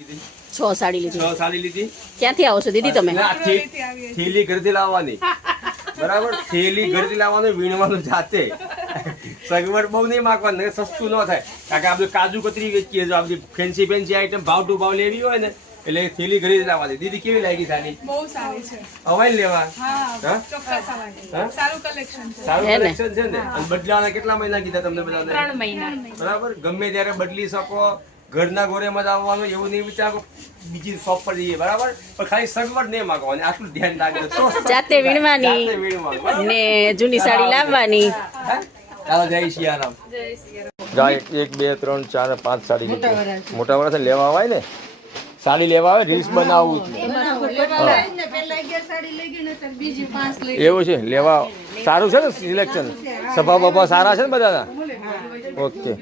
6 સાડી લીધી. 6 સાડી લીધી. ક્યાંથી આવો છો દીદી તમે? થેલી ઘરથી લાવવાની, બરાબર? થેલી ઘરથી લાવવાનું, વીણવાનું જાતે. સગવડ બહુ નહીં માગવાનું, સસ્તું ન થાય. કારણ કે આપણે કાજુ કતરી વેચીએ, જો આપણી ફેન્સી આઈટમ ભાવ ટુ ભાવ લેવી હોય ને એટલે થેલી ઘરે લાવવાની. દીદી કેવી લાગી સાડી? બહુ સારી છે. અવાય લેવા? હા, ચોક્કસ અવાય. સારું કલેક્શન છે. સારું કલેક્શન છે ને. અને બદલાવાના કેટલા મહિના કીધા તમને બધાને? 3 મહિના. બરાબર, ગમે ત્યારે બદલી શકો. ઘરના ગોરેમાં જ આવવાનું એવું નહીં વિચારો બીજી શોપ પર જઈએ, બરાબર? પણ ખાલી સગવડ નહીં માગવાની, આટલું ધ્યાન રાખજો. જાતે વીણવાની ને જૂની સાડી લાવવાની. ચાલો જય સિયારામ. ગાય 1 2 3 4 5 સાડી મોટા વડા લેવા આવાય ને, સાડી લેવા આવે, રીલ્સ બનાવવું એવું છે. લેવા સારું છે ને સિલેક્શન, સભા બભા સારા છે ને બધાના? ઓકે.